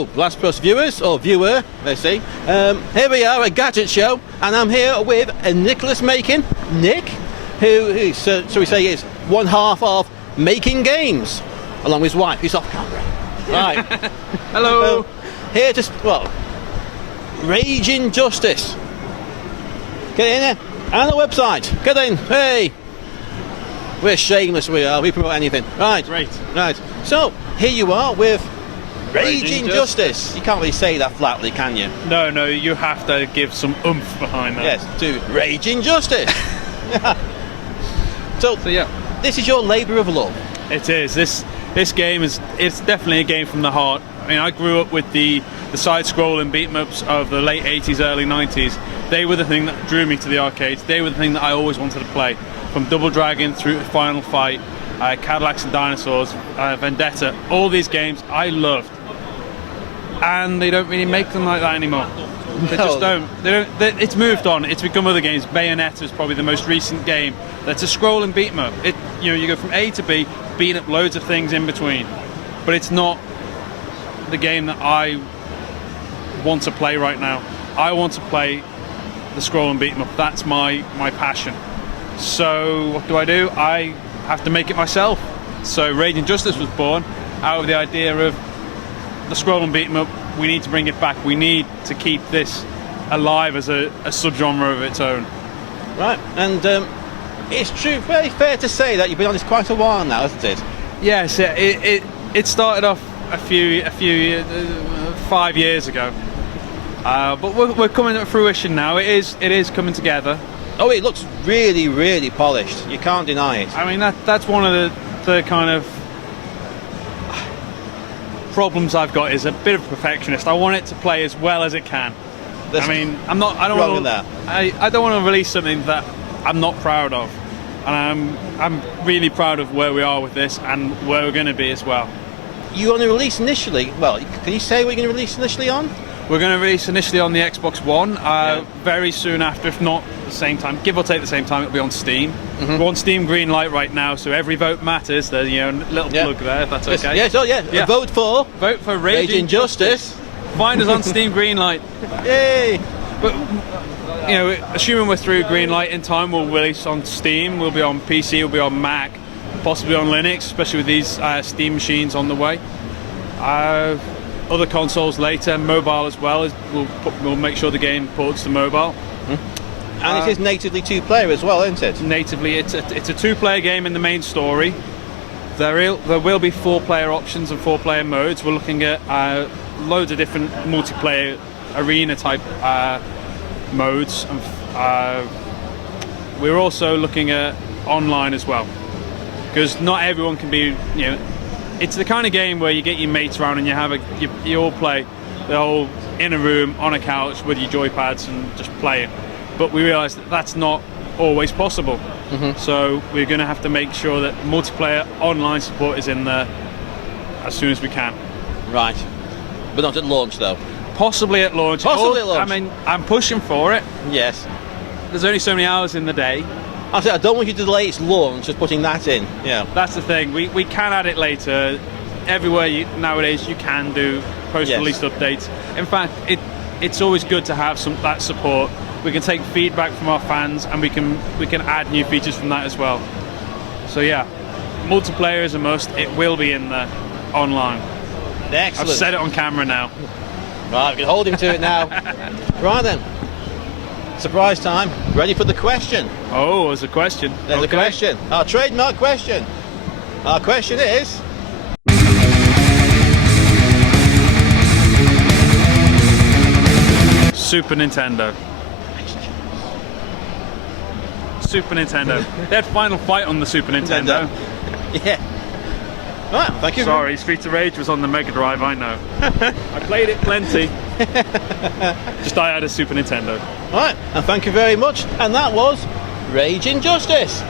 Hello, Last Plus viewers, or viewer, let's see. Here we are at Gadget Show, and I'm here with Nicholas Makin, Nick, who so we say is one half of Makin Games, along with his wife, who's off camera. Right. Hello. Here to, well, Raging Justice. Get in there, and the website. Get in, hey. We're shameless, we are, we promote anything. Right. Great. Right. So, here you are with Raging Raging Justice. You can't really say that flatly, can you? No, you have to give some oomph behind that. Yes, to Raging Justice. So yeah, this is your labour of love. it is. This game it's definitely a game from the heart. I mean, I grew up with the side-scrolling beat-em-ups of the late 80s, early 90s. They were the thing that drew me to the arcades. They were the thing that I always wanted to play. From Double Dragon through to Final Fight, Cadillacs and Dinosaurs, Vendetta, all these games I loved. And they don't really make them like that anymore. They just don't. It's moved on. It's become other games. Bayonetta is probably the most recent game that's a scrolling beat 'em up. You go from A to B, beating up loads of things in between. But it's not the game that I want to play right now. I want to play the scrolling beat 'em up. That's my passion. So what do? I have to make it myself. So Raging Justice was born out of the idea of the scrolling beat 'em up. We need to bring it back. We need to keep this alive as a subgenre of its own. Right, and it's true, very fair to say that you've been on this quite a while now, isn't it? Yes, it started off a few 5 years ago, but we're coming to fruition now. It is coming together. Oh, it looks really, really polished. You can't deny it. I mean, that's one of the kind of problems I've got, is a bit of a perfectionist. I want it to play as well as it can. I mean, I don't want to release something that I'm not proud of, and I'm really proud of where we are with this and where we're going to be as well. You want to release initially? Well, can you say what you're going to release initially on? We're going to release initially on the Xbox One. Very soon after, if not the same time, give or take the same time, it'll be on Steam. We're on Steam Greenlight right now, so every vote matters. There's a little plug there, if that's okay. Yes, yeah. Vote for Raging Justice. Find us on Steam Greenlight. Yay! But assuming we're through Greenlight in time, we'll release on Steam. We'll be on PC. We'll be on Mac, possibly on Linux, especially with these Steam machines on the way. Other consoles later, mobile as well. We'll make sure the game ports to mobile. And it is natively two-player as well, isn't it? Natively, it's a two-player game in the main story. There will be four-player options and four-player modes. We're looking at loads of different multiplayer arena-type modes. We're also looking at online as well, because not everyone can be. It's the kind of game where you get your mates around and you all play the whole in a room on a couch with your joypads and just playing. But we realise that that's not always possible. So we're going to have to make sure that multiplayer online support is in there as soon as we can. Right, but not at launch though. Possibly at launch. Possibly at launch. I mean, I'm pushing for it. Yes. There's only so many hours in the day. I don't want you to delay its launch, just putting that in. Yeah. That's the thing. We can add it later. Everywhere nowadays you can do post-release updates. In fact, it's always good to have that support. We can take feedback from our fans, and we can add new features from that as well. So yeah, multiplayer is a must. It will be in there online. Excellent. I've said it on camera now. Right, we can hold him to it now. Right then. Surprise time. Ready for the question? Oh, there's a question. There's a question. Our trademark question. Our question is... Super Nintendo. Super Nintendo. They had Final Fight on the Super Nintendo. Yeah. Right, thank you. Sorry, Streets of Rage was on the Mega Drive, I know. I played it plenty. Just I had a Super Nintendo. Right, and thank you very much. And that was Raging Justice.